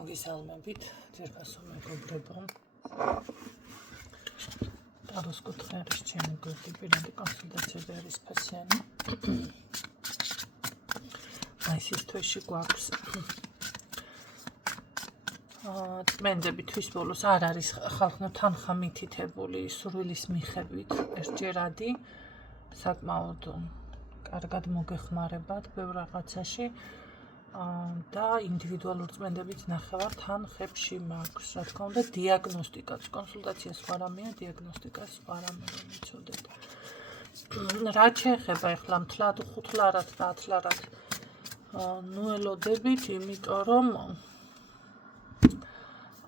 მოგესალმებით, ძირფასო მეგობრებო. ტაროს კუთხე არის ჩემი გვერდი, პირადი კონსულტაციები არის ფასიანი. მაისის თვეში გვაქვს წმენდები თვის ბოლოს არ არის ხალხო თანხა მითითებული სურვილის მიხედვით ერთჯერადი, საკმაოდ კარგად მოგეხმარებათ ბევრ რაღაცაში. და ინდივიდუალური წმენდებით ნახევარ თანხებში მაქვს. Რა თქმა უნდა, დიაგნოსტიკაც, კონსულტაცია სხვა რამეა, დიაგნოსტიკა სხვა რამე რომ იცოდეთ. რა შეეხება ახლა მთლად, ხუთლარად და ათლარად ელოდებით, იმიტომ რომ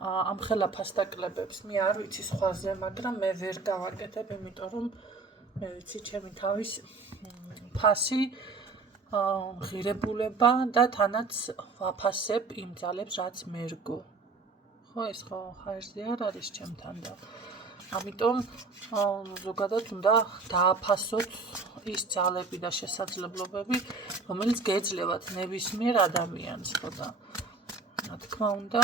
ამ ხელაფას დაკლებებს მე არ ვიცი სხვაზე, მაგრამ მე ვერ გავაკეთებ, იმიტომ რომ მე ვიცი ჩემი თავის ფასი ღირებულება და თანაც ვაფასებ იმ ძალებს, რაც მერგო. ხო, ეს ხო ხარჯზე არ არის ჩემთან და ამიტომ ზოგადად უნდა დააფასოთ ის ძალები და შესაძლებლობები, რომელიც გეძლევათ ნებისმიერ ადამიანს, ხო და რა თქმა უნდა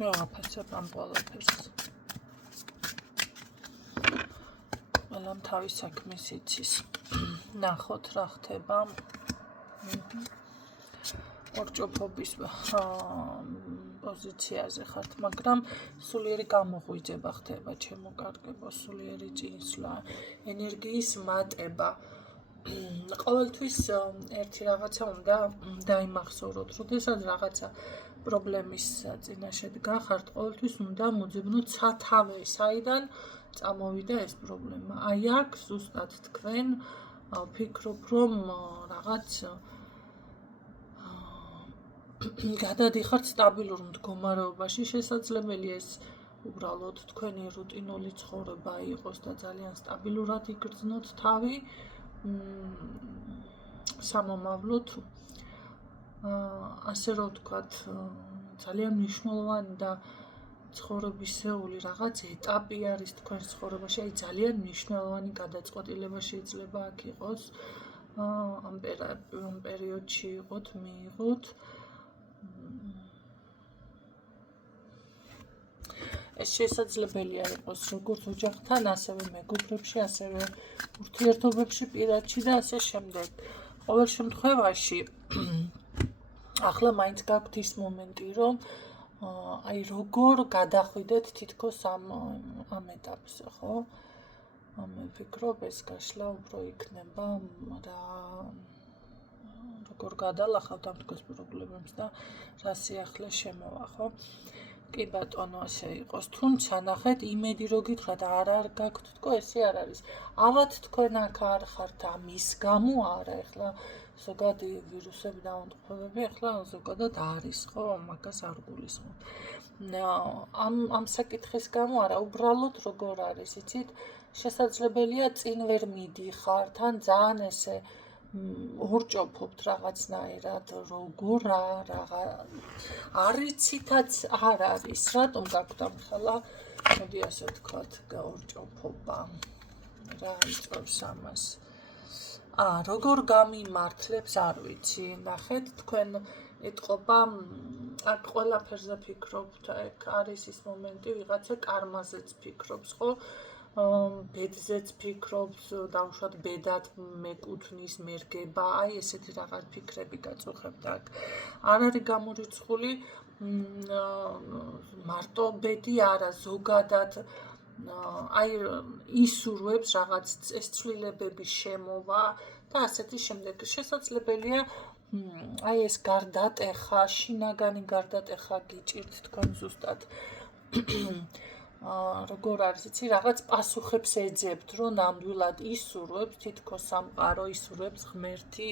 მე ვაფასებ ამ ყველაფერს. ყველამ თავის საქმეს იცის. ნახოთ რა ხდება. ორჭოფობის პოზიციაზე ხართ, მაგრამ სულიერი გამოღვიძება ხდება, ჩემო კარგებო, სულიერი წინსვლა, ენერგიის მატება. ყოველთვის ერთი რაღაცა უნდა დაიმახსოვროთ, როდესაც რაღაცა პრობლემის წინაშე გახართ, ყოველთვის უნდა მოძებნოთ სათავე, საიდან წამოვიდა ეს პრობლემა. აი აქ ზუსტად თქვენ ვფიქრობ, რომ რაღაც გადადიხართ სტაბილურ მდგომარეობაში, შესაძლებელია ეს უბრალოდ თქვენი რუტინული ცხოვრება იყოს და ძალიან სტაბილურად იგრძნოთ თავი სამომავლოდ. ასე რომ ვთქვათ, ძალიან მნიშვნელოვანი და ცხოვრებისეული რაღაც ეტაპი არის თქვენს ცხოვრებაში, აი ძალიან მნიშვნელოვანი გადაწყვეტილება შეიძლება აქ იყოს, ამ პერიოდში იყოთ, მიიღოთ. ეს შესაძლებელია იყოს როგორც ოჯახთან, ასევე მეგობრებში, ასევე ურთიერთობებში პირადში და ასე შემდეგ. ყოველ შემთხვევაში ახლა მაინც გაქვთ ის მომენტი, რომ აი როგორ გადახვიდეთ თითქოს ამ ეტაპზე, ხო? მე ვფიქრობ, ეს გაშლა უფრო იქნება რა როგორ გადალახავთ ამ თქოს პრობლემებს და რა სიახლე შემოვა, ხო? კი ბატონო, ასე იყოს. თუმცა ნახეთ, იმედი რო გითხრათ, არ გაქვთ თქო, ესე არ არის. ავად თქვენ აქ არ ხართ ამის გამო, არა, ეხლა ზოგადი ვირუსები და უნტყობები ახლა ზოგადად არის, ხო, მაგას არ გულისხმობ. ამ საკითხის გამო არა, უბრალოდ როგორ არის, იცით, შესაძლებელია წინ ვერ მიდიხართ, ან ძალიან ესე ორჭოფობთ რაღაცნაირად, როგორ არიცითაც არ არის, რატომ გაქვთ ამ ხელა, მოდი ასე ვთქვათ, ორჭოფობა. რა იწვევს ამას? როგორ გამიმართლებს, არ ვიცი. ნახეთ, თქვენ ეტყობა აქ ყველაფერზე ფიქრობთ, აქ არის ის მომენტი, ვიღაცა კარმაზეც ფიქრობს, ხო? ბედზეც ფიქრობს, დავუშვათ ბედად მეკუთვნის, მერგება, აი ესეთი რაღაც ფიქრები გაწუხებთ აქ. არ არის გამორიცხული მარტო ბედი არა, ზოგადად აი ისურვებს რაღაც ეს ცვლილებების შემოვა და ასეთი შემდეგ. შესაძლებელია აი ეს გარდატეხა, შინაგანი გარდატეხა გიჭირთ თქვენ ზუსტად. როგორ არის, იცი, რაღაც პასუხებს ეძებთ, რომ ნამდვილად ისურვებს თითქოს სამყარო, ისურვებს ღმერთი,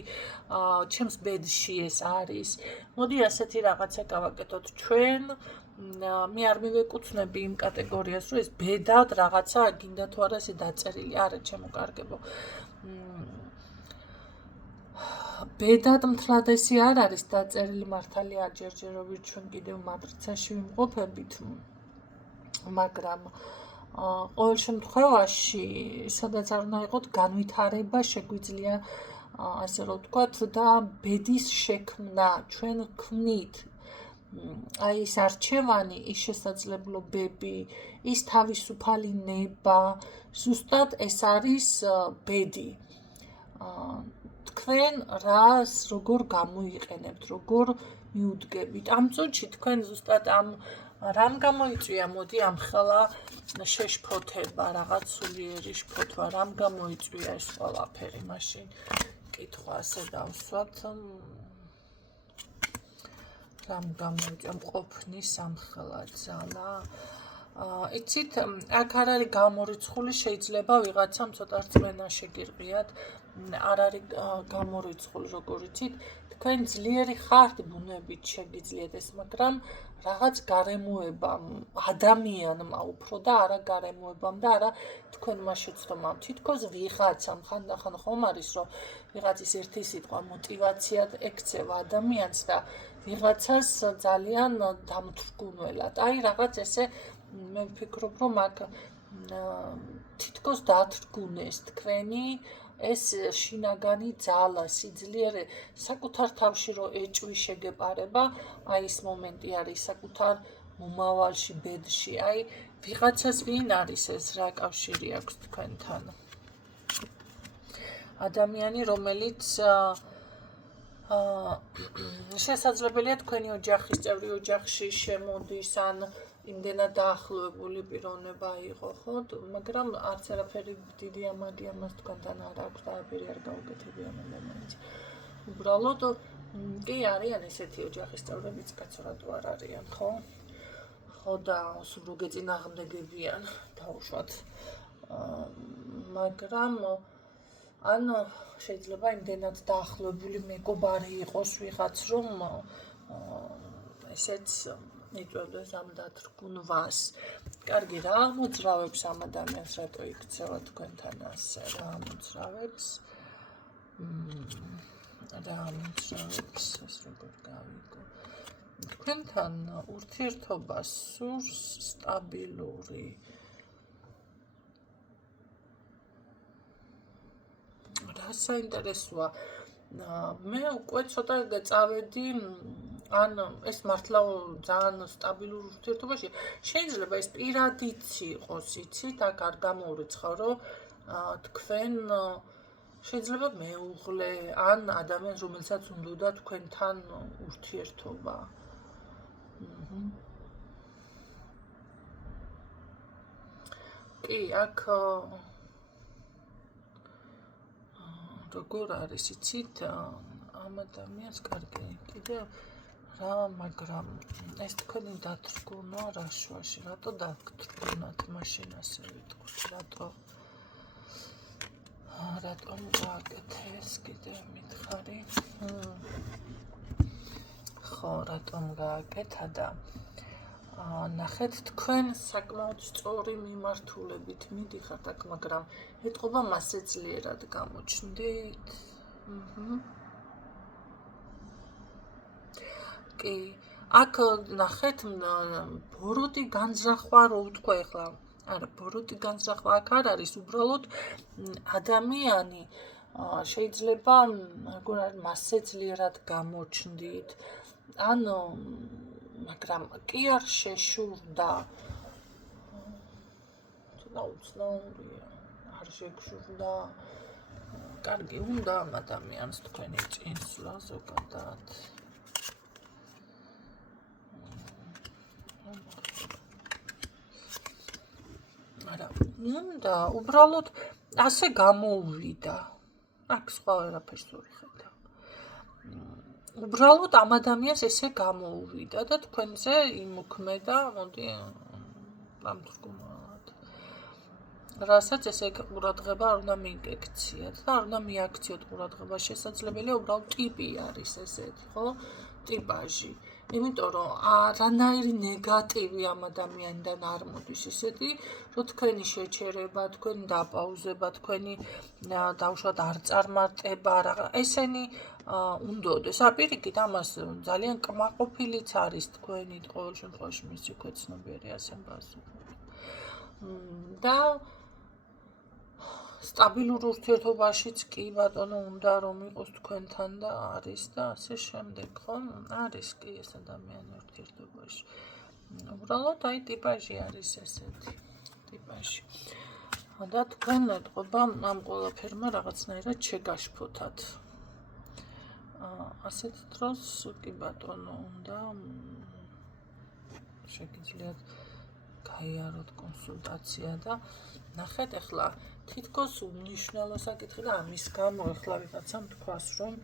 ჩემს ბედში ეს არის. მოდი ასეთი რაღაცა გავაკეთოთ ჩვენ. მე არ მივეკუთვნები იმ კატეგორიას, რომ ეს ბედად რაღაცა გინდა თუ არა ესე დაწერილი, არა, ჩემო კარგებო. ბედად მთლად ესე არ არის დაწერილი, მართალია ჯერჯერობით ჩვენ კიდევ მატრიცაში ვიმყოფებით, მაგრამ ყოველ შემთხვევაში, სადაც არ უნდა იყოთ, განვითარება შეგვიძლია ასე რომ ვთქვათ და ბედის შექმნა ჩვენ ქმნით აი ეს არჩევანი, ის შესაძლებლობები, ის თავისუფალი ნება, ზუსტად ეს არის ბედი. თქვენ რას როგორ გამოიყენებთ, როგორ მიუდგებით. ამ წუთში თქვენ ზუსტად ამ რამ გამოიწვია, მოდი ამ ხელა შეშფოთება, რაღაც სულიერი შფოთვა, რამ გამოიწვია ეს ყველაფერი, მაშინ კითხვა ასე დავსვათ. რამ გამოიწვია მყოფნის ამხელა ძალა. იცით, აქ არ არის გამორიცხული, შეიძლება ვიღაცამ ცოტა რწმენა შეგირღვიათ, არ არის გამორიცხული, როგორ იცით, თქვენ ძლიერი ხართ ბუნებით შეგიძლიათ ეს, მაგრამ რაღაც გარემოებამ, ადამიანმა უფრო და არა გარემოებამ და არა თქვენმა შეცდომამ. თითქოს ვიღაცამ ხანდახან ხომ არის, რომ ვიღაცის ერთი სიტყვა мотивაციად ექცევა ადამიანს და ვიღაცას ძალიან დამთრგუნველად. აი რაღაც ესე მე ვფიქრობ, რომ აქ თითქოს დათრგუნეს თქვენი ეს შინაგანი ძალა, სიძლიერე, საკუთარ თავში რომ ეჭვი შეგეპარება, აი ეს მომენტი არის საკუთარ მომავალში, ბედში. აი ვიღაცას ვინ არის ეს, რა კავშირი აქვს თქვენთან? ადამიანი, რომელიც შესაძლებელია თქვენი ოჯახის წევრი, ოჯახში შემოდის, ან იმდენად დაახლოებული პიროვნება იყო, ხო? მაგრამ არც არაფერი დიდი ამაგი ამას თქვენთან არ აქვს და არაფერი არ გაუკეთებია ამ მომენტში. უბრალოდ კი არიან ესეთი ოჯახის წევრებიც, კაცურად არ არიან, ხო? ხო და სულ გეწინააღმდეგებიან დაუშვათ. მაგრამ ან შეიძლება იმდენად დაახლოებული მეგობარი იყოს ვიღაც, რომ ესეც იწვევდეს ამ დათრგუნვას. კარგი, რა მოძრავებს ამ ადამიანს, რატო იქცევა თქვენთან ასე, რა მოძრავებს? ეს როგორ გავიგო? თქვენთან ურთიერთობა სურს სტაბილური. რა საინტერესოა, მე უკვე ცოტა წავედი, ან ეს მართლა ძალიან სტაბილურ ურთიერთობაში, შეიძლება ეს პირადიც იყოს, იცით, აქ არ გამოურიცხავ, რომ თქვენ შეიძლება მეუღლე, ან ადამიანს, რომელსაც უნდა თქვენთან ურთიერთობა. კი, აქ როგორ არის, იცით, ამ ადამიანს კარგი, კიდევ რა, მაგრამ ეს თქვენი დათრგუნვა რა შუაში, რატო დაგთრგუნათ მაშინ ასე ვიტყვით, რატომ გააკეთე ეს კიდევ მითხარი? ხო, რატომ გააკეთა და ნახეთ, თქვენ საკმაოდ სწორი მიმართულებით მიდიხართ აქ, მაგრამ ეთყობა მასე ძლიერად გამოჩნდით. კი, აქ ნახეთ, ბოროტი განზრახვა რო ვთქვა ეხლა, არა, ბოროტი განზრახვა აქ არ არის, უბრალოდ ადამიანი შეიძლება როგორ არის მასე ძლიერად გამოჩნდით, ან მაგრამ კი არ შეშურდა. ცოტა უცნაურია, არ შეგშურდა. კარგი, უნდა ამ ადამიანს თქვენი წინსვლა ზოგადად. არა, უნდა, უბრალოდ ასე გამოუვიდა. აქ სხვა ვერაფერს ვერ ხედავ. უბრალოდ ამ ადამიანს ესე გამოუვიდა და თქვენზე იმოქმედა, მოდი დამთრგუნვალად. რასაც ესე ყურადღება არ უნდა მიიქციათ და არ უნდა მიაქციოთ ყურადღება, შესაძლებელია უბრალოდ ტიპი არის ესეთი, ხო? ტიპაჟი. იმიტომ რომ არანაირი ნეგატივი ამ ადამიანიდან არ მოდის, ისეთი, რომ თქვენი შეჩერება, თქვენი დაპაუზება, თქვენი დაუშვათ არ წარმარტება, ესენი უნდოდეს. აპირიქით ამას ძალიან კმაყოფილიც არის თქვენი ყოველ შემთხვევაში მისი ქვეცნობიერი ასე პასუხი. და სტაბილურ ურთიერთობაშიც კი ბატონო უნდა რომ იყოს თქვენთან და არის და ასე შემდეგ, ხო? არის კი ეს ადამიანი ურთიერთობაში. უბრალოდ აი ტიპაჟი არის ესეთი ტიპაჟი. და თქვენ ეთყობა ამ ყველაფერმა რაღაცნაირად შეგაშფოთათ. ასეთ დროს კი ბატონო უნდა შეგიძლიათ გაიაროთ კონსულტაცია და ნახეთ ახლა თითქოს უმნიშვნელო საკითხი და ამის გამო ახლა ვიღაცამ თქვას რომ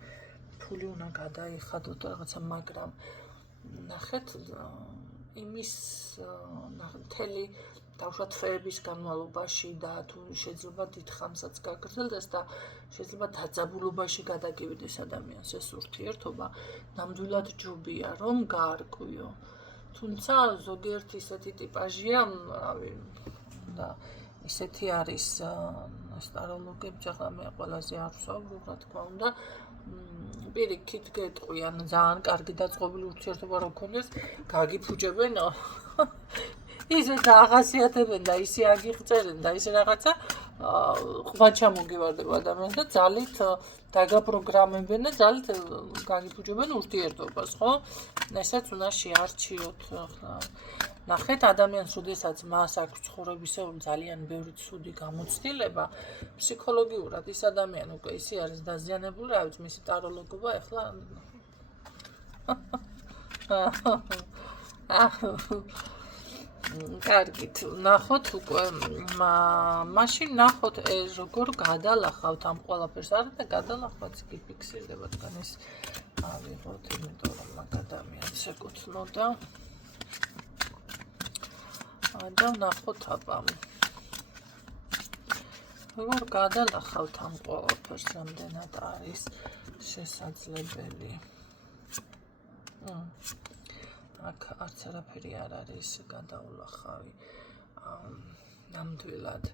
ფული უნდა გადაიხადოთ რაღაცა, მაგრამ ნახეთ იმის მთელი დავუშვათ თვეების განმავლობაში და თუ შეიძლება დიდ ხანსაც გაგრძელდეს და შეიძლება დაძაბულობაში გადაგივიდეს ადამიანს ეს ურთიერთობა, ნამდვილად ჯობია რომ გაარკვიო. თუმცა ზოგიერთი ისეთი ტიპაჟია, რავი, და ისეთი არის ასტროლოგები, ახლა მე ყველაზე არ ვსაუბრობ, რა თქმა უნდა, პირიქით გეტყვიან ძალიან კარგი დაწყობილი ურთიერთობა რო გქონდეს, გაგიფუჭებენ ისე დაახასიათებენ და ისე აგიღწევენ და ისე რაღაცა ყვა ჩამოგივარდება ადამიანს და ძალით დაგაპროგრამებენ და ძალით გაგიფუჭებენ ურთიერთობას, ხო? ესეც უნდა შეარჩიოთ. ნახეთ ადამიანს, როდესაც მას აქვს ცხოვრებისეული ძალიან ბევრი ცუდი გამოცდილება, ფსიქოლოგიურად ის ადამიანი უკვე ისე არის დაზიანებული, რა ვიცი, მისი ტაროლოგობა ახლა კარგით, ნახოთ უკვე მაშინ ნახოთ ეს როგორ გადალახავთ ამ ყველაფერს, არა და გადალახვაც კი ფიქსირდება თქვენ ეს ავიღოთ, იმიტომ რომ მაგ ადამიანს ეკუთვნოდა და ნახოთ აბა როგორ გადალახავთ ამ ყველაფერს, რამდენად არის შესაძლებელი. აქ არც არაფერი არ არის გადაულახავი. ნამდვილად.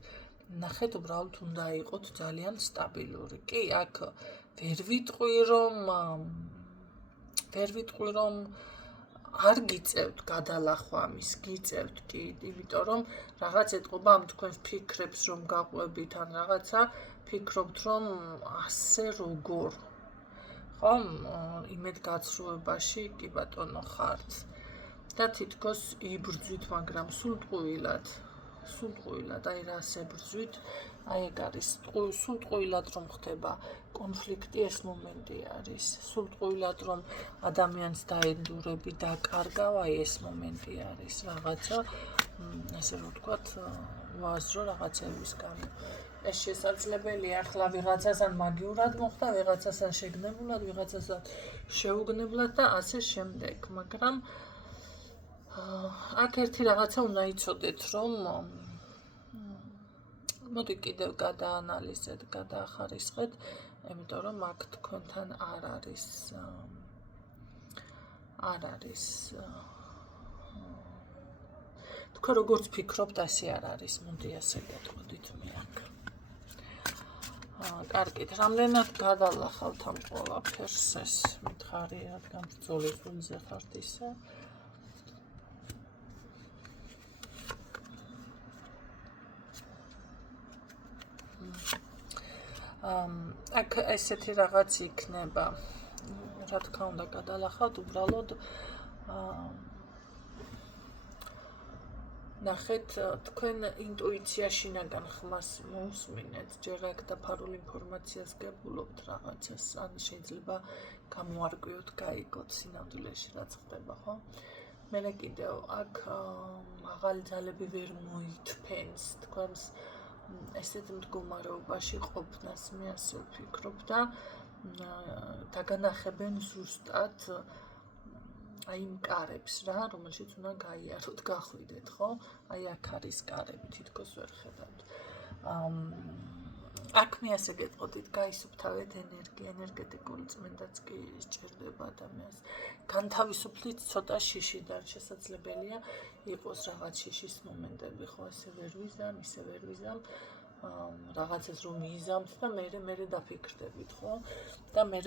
ნახეთ, უბრალოდ უნდა იყოთ ძალიან სტაბილური. კი, აქ ვერ ვიტყვი რომ არ გიწევთ გადალახვა ამის, გიწევთ კი, იმიტომ რომ რაღაც ეთყობა ამ თქვენს ფიქრებს რომ გაყვებით ან რაღაცა, ფიქრობთ რომ ასე როგორ. ხო, იმედგაცრუებაში კი ბატონო ხართ. და თითქოს იბრძვით, მაგრამ სულტყუილად, აი რას ებრძვით, აი ეგ არის, სულტყუილად რომ ხდება კონფლიქტი, ეს მომენტი არის, სულტყუილად რომ ადამიანს დაენდურები დაკარგავ, აი ეს მომენტი არის, რაღაცა, ასე რომ ვთქვათ, ვაზრო რაღაცების გამო. ეს შესაძლებელია ახლა ვიღაცასთან მაგიურად მოხდა, ვიღაცასთან შეგნებულად, ვიღაცასთან შეუგნებლად და ასე შემდეგ, მაგრამ აქ ერთი რაღაცა უნდა იცოდეთ, რომ მოდი კიდევ გადაანალიზეთ, გადაახარისხეთ, იმიტომ რომ აქ თქვენთან არ არის თქვენ როგორც ფიქრობთ, ასე არ არის, მოდი ასე გეტყოდით მე აქ. კარგით, რამდენად გადალახავთ ამ ყველაფერს, ეს მითხარია, რადგან ბრძოლის გულზე ხართ ისე. აქ ესეთი რაღაც იქნება, რა თქმა უნდა გადალახავთ, უბრალოდ ნახეთ, თქვენ ინტუიციაში ნაგან ხმას მოусმინეთ, ჯერ აქ დაფარულ ინფორმაციას გებულობთ რაღაცას, ან შეიძლება გამოარკვიოთ, გაიგოთ სინამდვილეში რაც ხდება, ხო? მერე კიდევ აქ მაღალი ძალები ვერ მოითფენს თქვენს ესეთ მდგომარეობაში ყოფნას, მე ასე ვფიქრობ და დაგანახებენ ზუსტად აი იმ კარებს რა, რომელშიც უნდა გაიაროთ, გახვიდეთ, ხო? აი აქ არის კარები, თითქოს ვერ ხედავთ. აქ მე ასე გეტყოდით, გაისუფთავეთ ენერგია, ენერგეტიკული წმენდაც კი სჭირდება ადამიანს. განთავისუფლით ცოტა შიში და შესაძლებელია იყოს რაღაც შიშის მომენტები, ხო, ასე ვერ ვიზამ, ისე ვერ ვიზამ. რაღაცას რომ იზამთ და მე დაფიქრდებით, ხო? და მე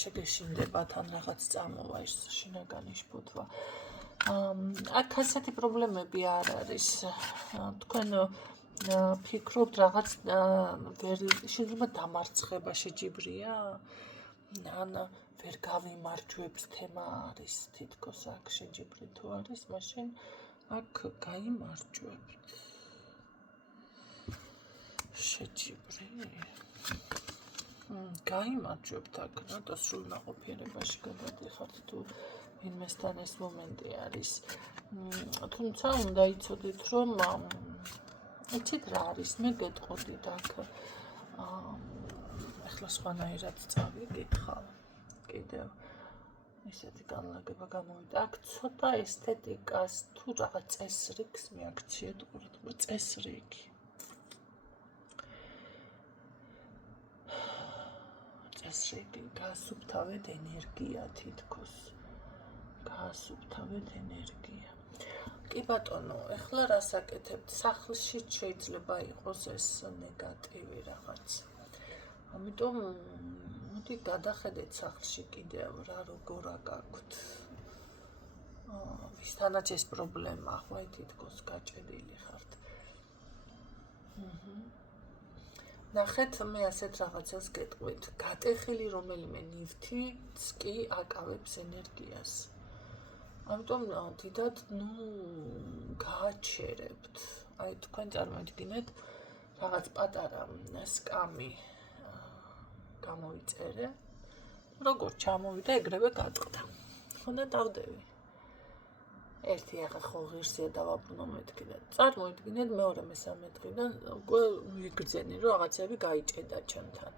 შეგეშინდებათ ან რაღაც წამოვა ის შინაგანი შფოთვა. აქ ასეთი პრობლემები არ არის. თქვენ ფიქრობთ რაღაც შეიძლება დამარცხება შეჯიბრია? ან ვერ გავიმარჯვებს თემა არის თითქოს აქ შეჯიბრი თუ არის, მაშინ აქ გაიმარჯვებთ. შეჯიბრი? გაიმარჯვებთ აქ, რატო სულ ნაყოფიერებაში გადადიხართ თუ ვინმესთან ეს მომენტი არის. თუმცა უნდა იცოდეთ, რომ იცით რა არის, მე გეტყოდით აქ ახლა სხვანაირად წავიკითხავ კიდევ ისეთი განლაგება გამოვიდა. აქ ცოტა ესთეტიკას თუ რაღაც წესრიგს მიაქციეთ, ყურადღება წესრიგი. წესრიგი გაასუფთავეთ ენერგია თითქოს. გაასუფთავეთ ენერგია. კი ბატონო, ეხლა რას აკეთებთ? სახლში შეიძლება იყოს ეს ნეგატივი რაღაც. ამიტომ მოდი გადახედეთ სახლში კიდევ რა როგორ გაქვთ. ვისთანაც ეს პრობლემა ხო თითქოს გაჭედილი ხართ. ნახეთ, მე ასეთ რაღაცას გეტყვით. გატეხილი რომელიმე ნივთიც კი აკავებს ენერგიას. ამიტომ დიდად გააჩერებთ. აი თქვენ წარმოიდგინეთ რაღაც პატარა სკამი გამოიწერე. როგორ ჩამოვიდა, ეგრევე გაწყდა. ხო და დავდევი. ერთი ახლა ხო ღირსია დავაბრუნო მეთქიდან. წარმოიდგინეთ მეორე მესამე დღიდან უკვე ვიგრძენი, რომ რაღაცები გაიჭედა ჩემთან.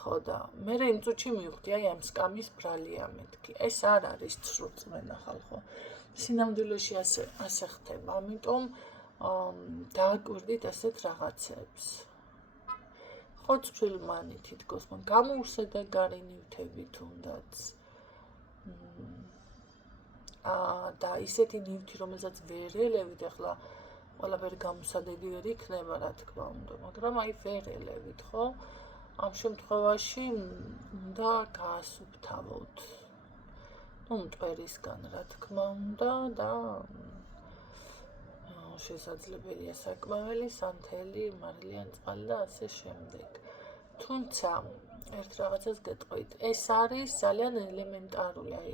ხო და მე იმ წუთში მივხვდი, აი ამ სკამის ბრალია მეთქი. ეს არ არის ცრუწმენა ხალხო. სინამდვილეში ასე ხდება. ამიტომ დააკვირდით ასეთ რაღაცებს. ხო წვრილმანი თითქოს მან გამოუსადა გარი ნივთები თუნდაც. და ისეთი ნივთი, რომელსაც ვერ ელევით, ახლა ყველაფერი გამოსადები ვერ იქნება, რა თქმა უნდა, მაგრამ აი ვერ ელევით, ხო? ამ შემთხვევაში უნდა გაასუფთავოთ. მტვერისგან, რა თქმა უნდა, და შესაძლებელია საკმაელი, სანთელი, მარილიან წყალი და ასე შემდეგ. თუმცა ერთ რაღაცას გეტყვით, ეს არის ძალიან ელემენტარული, აი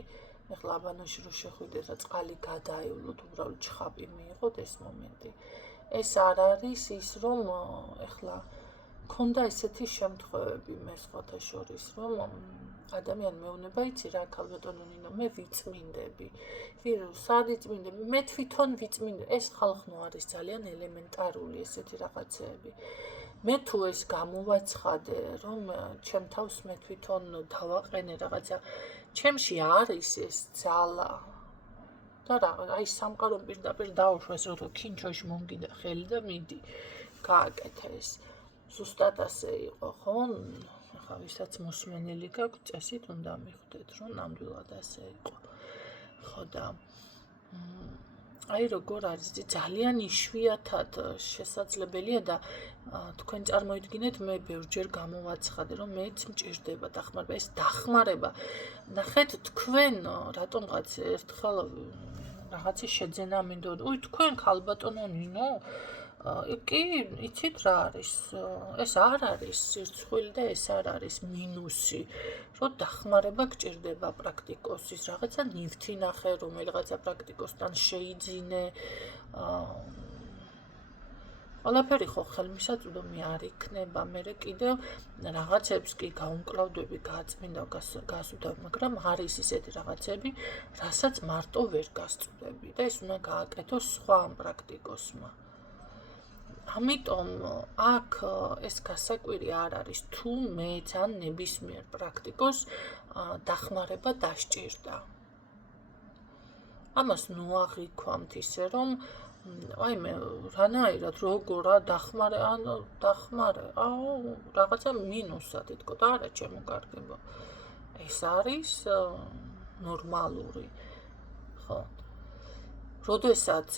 ეხლა აბანოში რო შეხვიდეთ, რა წყალი გადაევლოთ, უბრალოდ ჩხაპი მიიღოთ ეს მომენტი. ეს არ არის ის, რომ ეხლა ქონდა ესეთი შემთხვევები მე სხვათა შორის, რომ ადამიანი მეუბნება, იცი რა, ქალბატონო ნინო, მე ვიწმინდები. სად იწმინდები? მე თვითონ ვიწმინდები. ეს ხალხნო არის ძალიან ელემენტარული ესეთი რაღაცეები. მე თუ ეს გამოვაცხადე, რომ ჩემ თავს მე თვითონ დავაყენე რაღაცა, ჩემში არის ეს ძალა. და რა, აი სამყარო პირდაპირ დაუშვა ეს რომ ქინჩოში მომგიდა ხელი და მიდი. გააკეთე ეს. ზუსტად ასე იყო, ხო? ახლა ვისაც მოსმენელი გაქვთ, წესით უნდა მიხვდეთ, რომ ნამდვილად ასე იყო. ხო და აი როგორ არის, ძალიან იშვიათად შესაძლებელია და თქვენ წარმოიდგინეთ, მე ბევრჯერ გამოვაცხადე, რომ მეც მჭირდება დახმარება, ეს დახმარება. ნახეთ, თქვენ რატომღაც ერთხელ რაღაცის შეძენა მინდოდა. უი, თქვენ ქალბატონო ნინო, კი, იცით რა არის? ეს არ არის სირცხვილი და ეს არ არის მინუსი, რომ დახმარება გჭირდება პრაქტიკოსის, რაღაცა ნივთი ნახე, რომელიღაცა პრაქტიკოსთან შეიძინე. ყველაფერი ხო ხელმისაწვდომი არ იქნება, მე კიდევ რაღაცებს კი გაუმკლავდები, გააწმინდა, გასუდავ, მაგრამ არის ისეთი რაღაცები, რასაც მარტო ვერ გასწვდები და ეს უნდა გააკეთოს სხვა პრაქტიკოსმა. ამიტომ აქ ეს გასაკვირი არ არის, თუ მეც ან ნებისმიერ პრაქტიკოს დახმარება დასჭირდა. ამას ნუ აღიქვამთ ისე, რომ აი მე რანაირად როგორ დახმარე, რაღაცა მინუსად იტყოდ, არა ჩემო კარგებო. ეს არის ნორმალური. ხო. როდესაც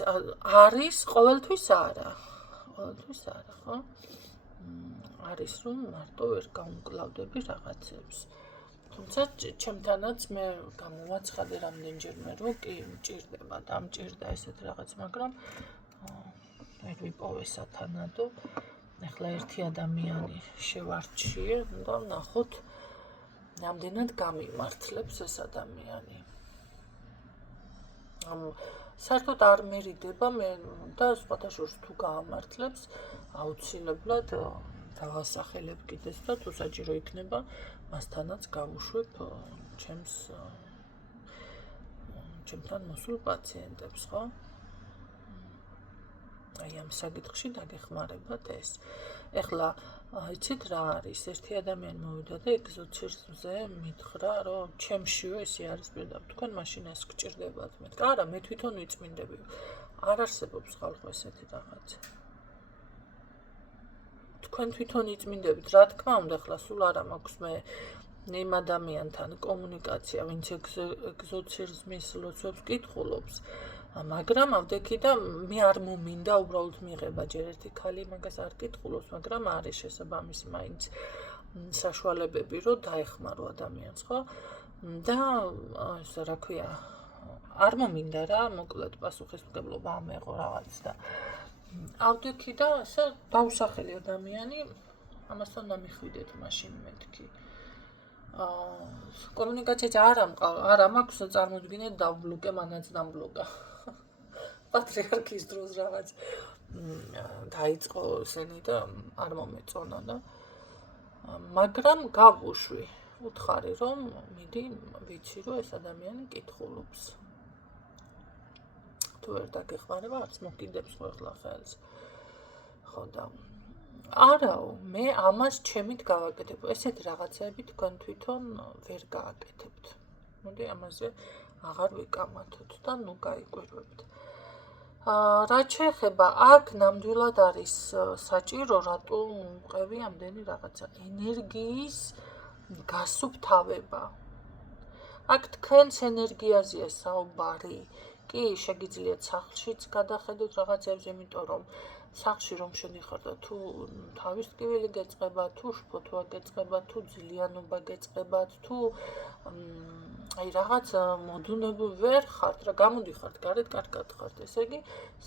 არის, ყოველთვის არა. ყოველთვის არა, ხო? არის რომ მარტო ვერ გაუმკლავდები რაღაცებს. თუმცა ჩემთანაც მე გამოვაცხადე რამდენჯერმე რომ კი მჭირდება და მჭირდა ესეთ რაღაც, მაგრამ ვერ ვიპოვე სათანადო. ახლა ერთი ადამიანი შევარჩიე და ნახოთ რამდენად გამიმართლებს ეს ადამიანი. საერთოდ არ მერიდება მე და სხვათა შორის თუ გაამართლებს აუცილებლად დავასახელებ კიდეც და თუ საჭირო იქნება მასთანაც გავუშვებ ჩემთან მოსულ პაციენტებს, ხო? აი ამ საკითხში დაგეხმარებათ ეს. ეხლა იცით რა არის? ერთი ადამიანი მოვიდა და ეგზორციზმზე მითხრა, რომ ჩემშივე ესე არის პირდაპირ. თქვენ მაშინ ეს გჭირდებათ მე. არა, მე თვითონ ვიწმინდები. არ არსებობს ხალხო ესეთი რაღაც. თქვენ თვითონ იწმინდებით, რა თქმა უნდა, ახლა სულ არა მაქვს მე იმ ადამიანთან კომუნიკაცია, ვინც ეგზორციზმის ლოცვებს კითხულობს. მაგრამ ავდექი და მე არ მომინდა უბრალოდ მიღება, ჯერ ერთი ქალი მაგას არ კითხულობს, მაგრამ არის შესაბამისი მაინც საშუალებები, რომ დაეხმარო ადამიანს, ხო? და ესე რა ქვია, არ მომინდა რა, მოკლედ პასუხისმგებლობა ამეღო რაღაც და ავდექი და ესე დავსახელი ადამიანი, ამასთან დამიხვიდეთ მაშინ მეთქი. კომუნიკაცია არ მაქვს, წარმოიდგინეთ დავბლოკე, მანაც დამბლოკა. პატრიარქის დროს რაღაც დაიწყო ესენი და არ მომეწონა და მაგრამ გავუშვი. უთხარი რომ მიდი ვიცი რომ ეს ადამიანი კითხულობს. თუ ვერ დაგეხმარება არც მოკიდებს ხოლმე ხელს. ხო და არაო, მე ამას ჩემით გავაკეთებ. ესეთ რაღაცები თქვენ თვითონ ვერ გააკეთებთ. მოდი ამაზე აღარ ვიკამათოთ და ნუ გაიკვირვებთ. რაც შეეხება აქ ნამდვილად არის საჭირო რატო მოვყევი ამდენი რაღაცა ენერგიის გასუფთავება. აქ თქვენს ენერგიაზეა საუბარი. კი, შეგიძლიათ სახლშიც გადახედოთ რაღაცებს, იმიტომ რომ სახლში რომ შედიხარ და თუ თავის ტკივილი გეწყება, თუ შფოთვა გეწყება, თუ ძილიანობა გეწყებათ, თუ აი რაღაც მოდუნებული ვერ ხართ რა, გამოდიხართ გარეთ, კარგად ხართ, ესე იგი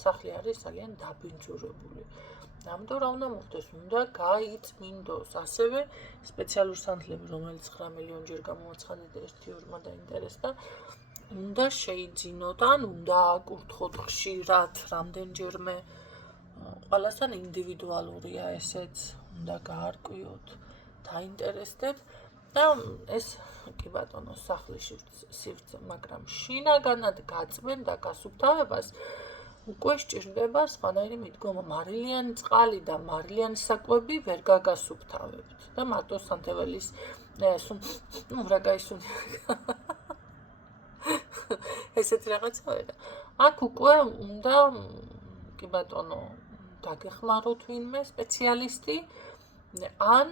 სახლი არის ძალიან დაბინძურებული. ამიტომ რა უნდა მოხდეს? უნდა გაიწმინდოს. ასევე სპეციალური სანთლები, რომელიც 9 მილიონჯერ გამოვაცხადეთ და 1-2-მა დაინტერესდა, უნდა შეიძინოთ, ან უნდა აკურთხოთ ხშირად, რამდენჯერმე. ყველასთან ინდივიდუალურია ესეც, უნდა გაარკვიოთ, დაინტერესდეთ და ეს კი ბატონო სახლის სივრცე, მაგრამ შინაგანად გაწმენ და გასუფთავებას უკვე სჭირდება სხვანაირი მიდგომა. მარილიანი წყალი და მარილიანი საკვები ვერ გაგასუფთავებთ და მარტო სანთეველის რა გაისუნი ესეთი რაღაცაა და აქ უკვე უნდა კი ბატონო დაგეხმაროთ ვინმე სპეციალისტი ან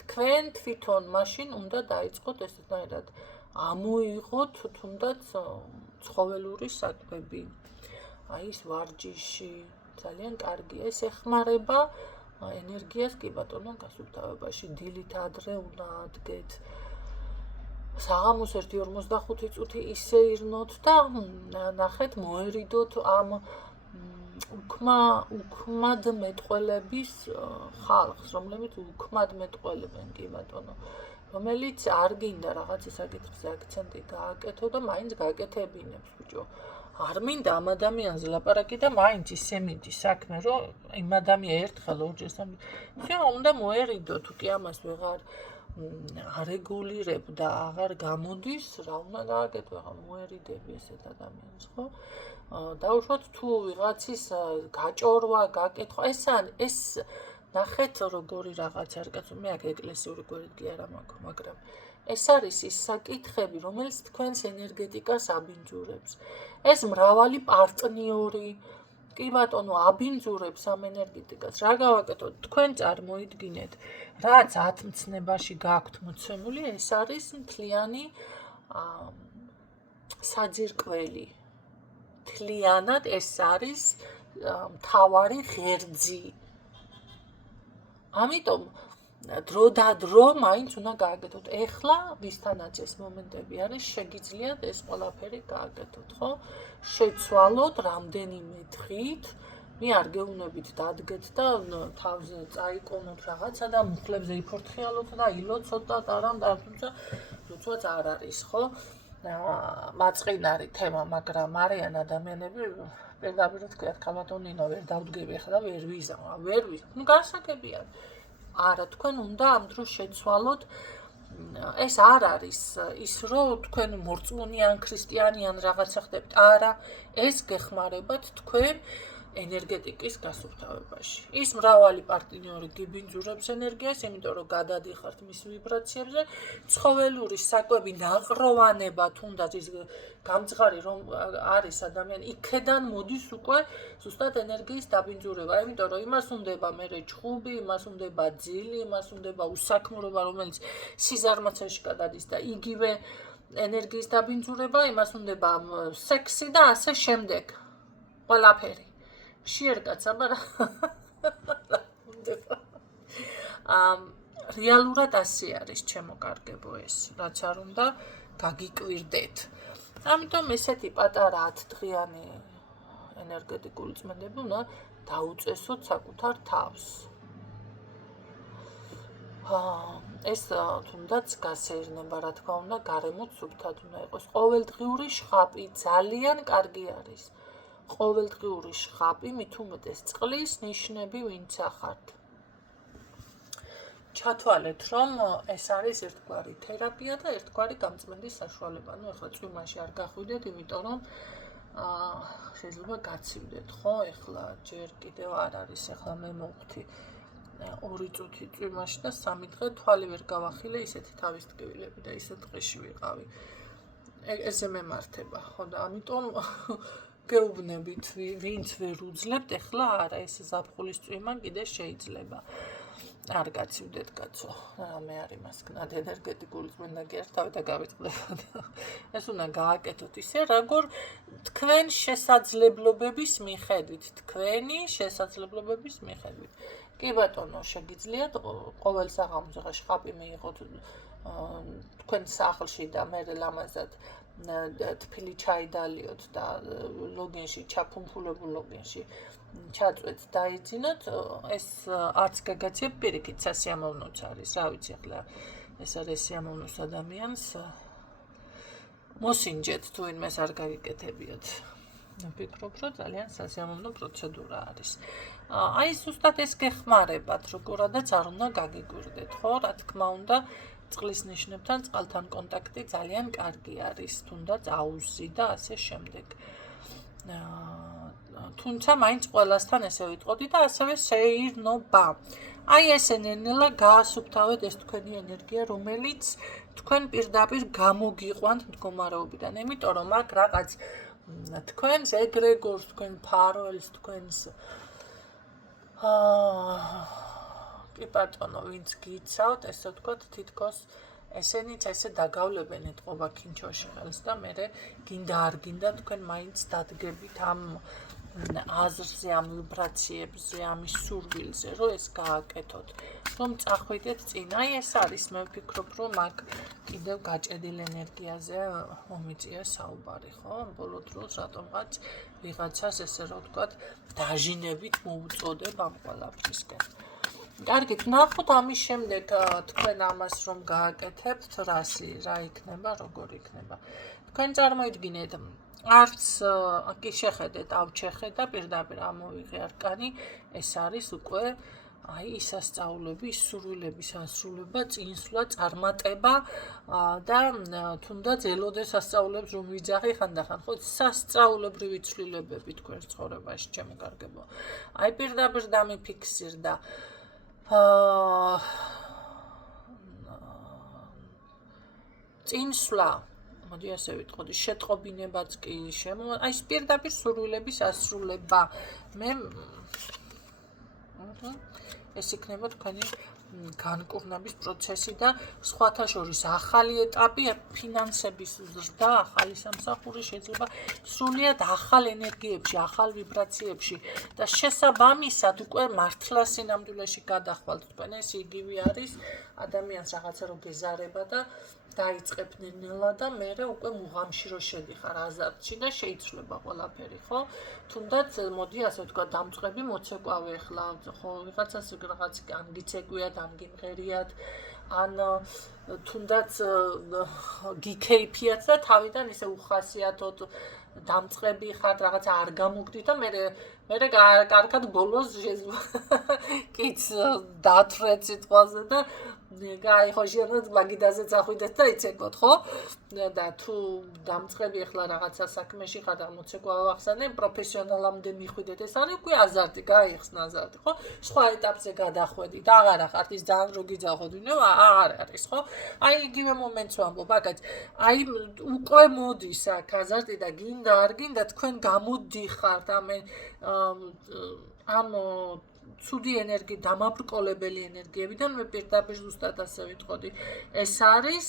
თქვენ თვითონ მაშინ უნდა დაიწყოთ ესეთნაირად ამოიღოთ თუნდაც ცხოველური საკვები. აი ეს ვარჯიში ძალიან კარგია, ეს ეხმარება ენერგიას კი ბატონო გასუფთავებაში. დილით ადრე უნდა ადგეთ. საღამოს 1:45 წუთი ისე ირნოთ და ნახეთ მოერიდოთ ამ უქმად მეტყველების ხალხს, რომლებიც უქმად მეტყველებენ კი ბატონო, რომელიც არ გინდა რაღაცა საკითხზე აქცენტი გააკეთო და მაინც გააკეთებინებს ბიჭო. არ მინდა ამ ადამიანზე ლაპარაკი და მაინც ისე მიდის საქმე, რომ იმ ადამიანს ერთხელ ორჯერ სამჯერ უნდა მოერიდო, თუ კი ამას ვეღარ არეგულირებ და აღარ გამოდის, რა უნდა გააკეთო, ახლა მოერიდები ესეთ ადამიანს, ხო? დაუშვათ თუ ვიღაცის გაჭორვა, გაკითხვა, ეს ნახეთ როგორი რაღაც არ კაცო, მე აქ ეკლესიური გვერდი კი არა მაქვს, მაგრამ ეს არის ის საკითხები, რომელიც თქვენს ენერგეტიკას აბინძურებს. ეს მრავალი პარტნიორი კი ბატონო აბინძურებს ამ ენერგეტიკას. რა გავაკეთოთ? თქვენ წარმოიდგინეთ, რაც ათმცნებაში გაქვთ მოცემული, ეს არის მთლიანი საძირკველი. მთლიანად ეს არის მთავარი ღერძი. ამიტომ დრო და დრო მაინც უნდა გააკეთოთ. ეხლა ვისთანაც ეს მომენტები არის, შეგიძლიათ ეს ყველაფერი გააკეთოთ, ხო? შეცვალოთ რამდენიმე დღით, მე არ გეუბნებით დადგეთ და თავზე წაიკონოთ რაღაცა და მუხლებზე იფორთხიალოთ და ილოცოთ და არამ და თუმცა როდესაც არ არის, ხო? მაწყინარი თემა, მაგრამ არიან ადამიანები პირდაპირ თქვათ, კამატონინო ვერ დავდგები ახლა და ვერ ვიზამ, ვერ ნუ გასაგებია. არა, თქვენ უნდა ამ დროს შეცვალოთ. ეს არ არის ის, რომ თქვენ მორწმუნე ან ქრისტიანი ან რაღაცა ხდებით. არა, ეს გეხმარებათ თქვენ ენერგეტიკის გასუფთავებაში. ის მრავალი პარტნიორი გიბინძურებს ენერგიას, იმიტომ რომ გადადიხართ მის ვიბრაციებზე. ცხოველური საკვები ნაყროვანება თუნდაც ის გამძღარი რომ არის ადამიანი, იქედან მოდის უკვე ზუსტად ენერგიის დაბინძურება, იმიტომ რომ იმას უნდება მერე ჩხუბი, იმას უნდება ძილი, იმას უნდება უსაქმრობა, რომელიც სიზარმაცეში გადადის და იგივე ენერგიის დაბინძურება, იმას უნდება სექსი და ასე შემდეგ. ყველაფერი. შეერკაცა, მაგრამ რეალურად ასე არის, ჩემო კარგებო ეს, რაც არ უნდა გაგიკვირდეთ. ამიტომ ესეთი პატარა 10 დღიანი ენერგეტიკული წმენდები უნდა დაუწესოთ საკუთარ თავს. ეს თუნდაც გასეირნება, რა თქმა უნდა, გარემოც სუფთად უნდა იყოს. ყოველდღიური შხაპი ძალიან კარგი არის. ყოველდღიური შხაპი, მით უმეტეს წყლის ნიშნები ვინც ახართ. ჩათვალეთ, რომ ეს არის ერთგვარი თერაპია და ერთგვარი გამწმენდის საშუალება. ნუ ახლა წვიმაში არ გახვიდეთ, იმიტომ რომ შეიძლება გაცივდეთ, ხო? ახლა ჯერ კიდევ არ არის, ახლა მე მოვხდი 2 წუთი წვიმაში და 3 დღე თვალი ვერ გავახილე, ისეთი თავის ტკივილები და ისეთ ტყეში ვიყავი. ესე მემართება, ხო და ამიტომ გეუბნებით, ვინც ვერ უძლებთ, ახლა არა, ეს ზაფხულის წვიმა კიდე შეიძლება. არ გაცივდეთ, კაცო, რამე არ იმასკნად ენერგეტიკული წმენდა გიართავი და გავიწყდებოდა. ეს უნდა გააკეთოთ ისე, როგორ თქვენ შესაძლებლობების მიხედვით, თქვენი შესაძლებლობების მიხედვით. კი ბატონო, შეგიძლიათ ყოველ საღამოზე შხაპი მიიღოთ თქვენ სახლში და მე ლამაზად თბილი ჩაი დალიოთ და ლოგინში, ჩაფუმფულებულ ლოგინში ჩაწვეთ და იძინოთ, ეს არც გაგაცებ პირიქით სასიამოვნოც არის, რა ვიცი ახლა ეს არის სიამოვნოს ადამიანს მოსინჯეთ თუ ვინმეს არ გაგიკეთებიათ. ვფიქრობ, რომ ძალიან სასიამოვნო პროცედურა არის. აი ზუსტად ეს გეხმარებათ, როგორადაც არ უნდა გაგიკვირდეთ, ხო? რა თქმა უნდა, წყლის ნიშნებთან წყალთან კონტაქტი ძალიან კარგი არის, თუნდაც აუზი და ასე შემდეგ. თუმცა მაინც ყველასთან ესე ვიტყოდი და ასევე შეირნობა. აი ესე ნელ-ნელა გაასუფთავეთ ეს თქვენი ენერგია, რომელიც თქვენ პირდაპირ გამოგიყვანთ მდგომარეობიდან, იმიტომ რომ აქ რაღაც თქვენს ეგრეგორს, თქვენ ფარველს, თქვენს კი ბატონო, ვინც გიცავთ, ესე ვთქვათ, თითქოს ესენიც ესე დაგავლებენ ეთყობა ქინჩოში ხელს და მე გინდა არ გინდა თქვენ მაინც დადგებით ამ აზრზე, ამ ვიბრაციებზე, ამის სურვილზე, რომ ეს გააკეთოთ, რომ წახვიდეთ წინ. აი ეს არის, მე ვფიქრობ, რომ აქ კიდევ გაჭედილ ენერგიაზე მომიწია საუბარი, ხო? ბოლო დროს რატომღაც ვიღაცას ესე რომ ვთქვათ, დაჟინებით მოუწოდებ ამ ყველაფრისკენ. კარგით, ნახოთ ამის შემდეგ თქვენ ამას რომ გააკეთებთ, რა იქნება, როგორ იქნება. თქვენ წარმოიდგინეთ, არც კი შეხედეთ, ავჩეხეთ და პირდაპირ ამოვიღე არკანი, ეს არის უკვე აი ის სასწაულები, სურვილების ასრულება, წინსვლა, წარმატება და თუნდაც ელოდე სასწაულებს რომ ვიძახი ხანდახან, ხო, სასწაულებრივი ცვლილებები თქვენ ცხოვრებაში, ჩემო კარგებო. აი პირდაპირ დამიფიქსირდა წინსვლა, მოდი ასე ვიტყოდი, შეტყობინებაც კი აი პირდაპირ სურვილების ასრულება. მე ეს იქნება თქვენი განკურნების პროცესი და სხვათა შორის ახალი ეტაპი ფინანსების ზრდა, ახალი სამსახური შეიძლება სრულიად ახალ ენერგიებში, ახალ ვიბრაციებში და შესაბამისად უკვე მართლა სინამდვილეში გადახვალთ თქვენ. ეს იგივე არის ადამიანს რაღაცა რო გეზარება და დაიწყებ ნელ-ნელა და მერე უკვე მუღამში რო შედიხარ აზარტში და შეიცვლება ყველაფერი, ხო? თუნდაც მოდი ასე ვთქვა, დამწყები მოცეკვავე ახლა, ხო, ვიღაცას რაღაც ან გიცეკვიათ, ან გიმღერიათ, ან თუნდაც გიქეიფიათ და თავიდან ისე უხასიათოდ დამწყები ხართ, რაღაცა არ გამოგდით და მერე კარგად ბოლოს შეიძლება კიც დათვრეთ სიტყვაზე და გაი ხო შეიძლება მაგიდაზეც ახვიდეთ და იცეკოთ, ხო? და თუ დამწყები ახლა რაღაცა საქმეში ხარ და მოცეკვავა ვახსენე, პროფესიონალამდე მიხვიდეთ, ეს არის უკვე აზარტი, გაიხსნა აზარტი, ხო? სხვა ეტაპზე გადახვედით, აღარა ხართ ის ძალიან რო გიძახოთ, აღარ არის, ხო? აი იგივე მომენტს ვამბობ, აკაც, აი უკვე მოდის აქ აზარტი და გინდა არ გინდა თქვენ გამოდიხართ ამ ცუდი ენერგია, დამაბრკოლებელი ენერგიებიდან მე პირდაპირ ზუსტად ასე ვიტყოდი. ეს არის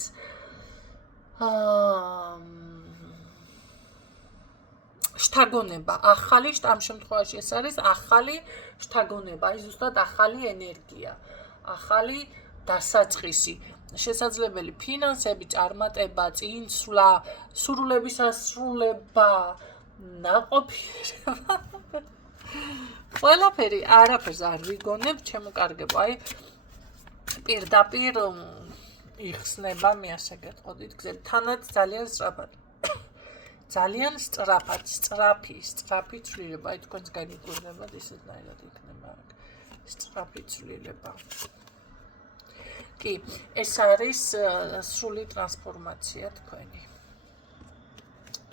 შთაგონება, ახალი, ამ შემთხვევაში ეს არის ახალი შთაგონება, აი ზუსტად ახალი ენერგია, ახალი დასაწყისი. შესაძლებელი ფინანსები, წარმატება, წინსვლა, სურვილების ასრულება, ნაყოფიერება. ყველაფერი არაფერს არ ვიგონებ, ჩემო კარგებო, აი პირდაპირ იხსნება, მე ასე გეტყოდით, გზები თანაც ძალიან სწრაფად. ძალიან სწრაფად, სწრაფი ცვლილება, აი თქვენს განიკურნებად ისეთნაირად იქნება. სწრაფი ცვლილება. კი, ეს არის სრული ტრანსფორმაცია თქვენი.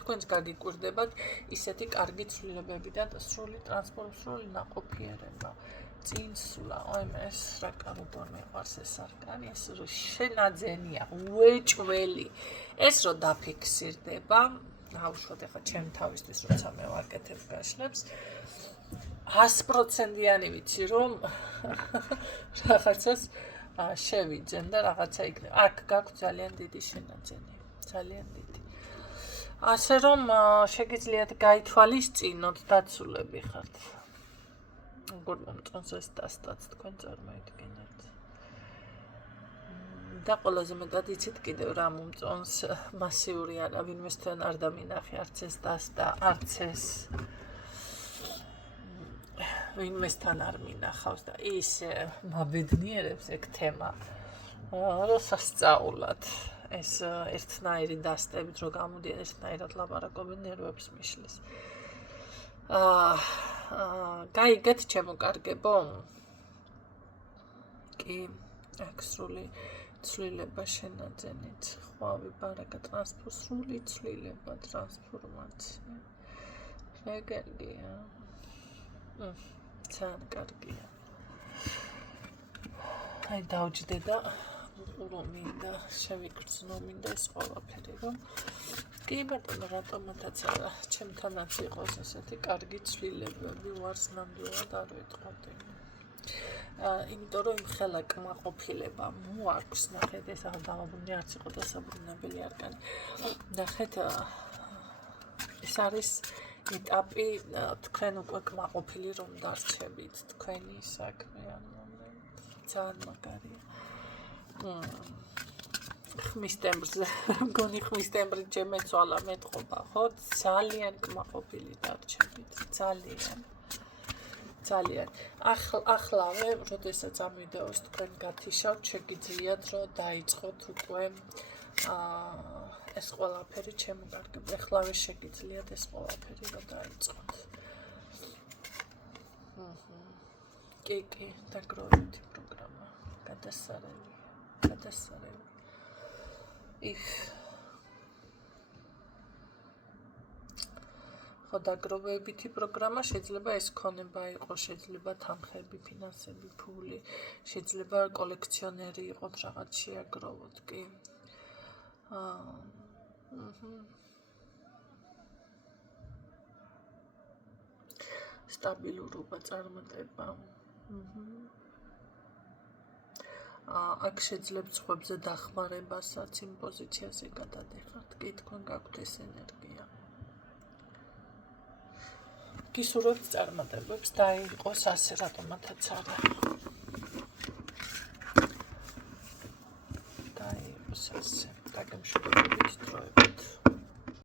თქვენს გაგიკვირდებათ ისეთი კარგი ცვლილებები და სრული ტრანსფორმაცია, სრული ნაყოფიერება, წინსვლა, აი ეს რა კარგია მეყვარს ეს არკანი, ეს რო შენაძენია, უეჭველი. ეს რო დაფიქსირდება, აუშვათ ახლა ჩემ თავისთვის როცა მე ვაკეთებ გაშლებს, 100%-იანი ვიცი რომ რაღაცას შევიძენ და რაღაცა იქნება. აქ გაქვს ძალიან დიდი შენაძენი, ძალიან დიდი. ასე რომ შეგიძლიათ გაითვალისწინოთ დაცულები ხართ. როგორ მომწონს ეს დასტაც თქვენ წარმოიდგინეთ. და ყველაზე მეტად იცით კიდევ რა მომწონს მასიური არა, ვინმესთან არ დამინახე არც ეს დასტა, არც ეს ვინმესთან არ მინახავს და ისე მაბედნიერებს ეგ თემა. როცა სწავლად ეს ერთნაირი დასტებით რო გამოდიან, ერთნაირად ლაპარაკობენ, ნერვებს მიშლის. გაიგეთ ჩემო კარგებო? კი, აქ სრული ცვლილება შენაძენით, ხვავი, ბარაკა, სრული ცვლილება, ტრანსფორმაცია. რეგელია. ძალიან კარგია. აი დავჯდე და რომ მინდა შევიგრძნო, მინდა ეს ყველაფერი, რომ კი ბატონო, რატომათაც არა, ჩემთანაც იყოს ესეთი კარგი ცვლილებები, ვარს ნამდვილად არ ვიტყოდი. იმიტომ რომ იმ ხელა კმაყოფილება მოაქვს, ნახეთ, ეს ახლა დამაბრუნდი არც იყო დასაბრუნებელი არკანი. ნახეთ, ეს არის ეტაპი, თქვენ უკვე კმაყოფილი რომ დარჩებით, თქვენი საქმე, ძალიან მაგარია. ხმის ტემბრზე, მგონი ხმის ტემბრი ჩემეცვალა მეტყობა, ხო? ძალიან კმაყოფილი დარჩებით, ძალიან. ახლავე, როდესაც ამ ვიდეოს თქვენ გათიშავთ, შეგიძლიათ რომ დაიწყოთ უკვე ეს ყველაფერი ჩემო კარგებო, ახლავე შეგიძლიათ ეს ყველაფერი რომ დაიწყოთ. კი, დაგროვებითი პროგრამა, გადასარევი. ხო, დაგროვებითი პროგრამა შეიძლება ეს ქონება იყოს, შეიძლება თანხები, ფინანსები, ფული, შეიძლება კოლექციონერი იყოთ, რაღაც შეაგროვოთ, კი. სტაბილურობა, წარმატება. აქ შეძლებთ სხვებზე დახმარებასაც იმ პოზიციაზე გადადიხართ, კი თქვენ გაქვთ ეს ენერგია. გისურვებთ წარმატებებს და იყოს ასე რატომათაც არა.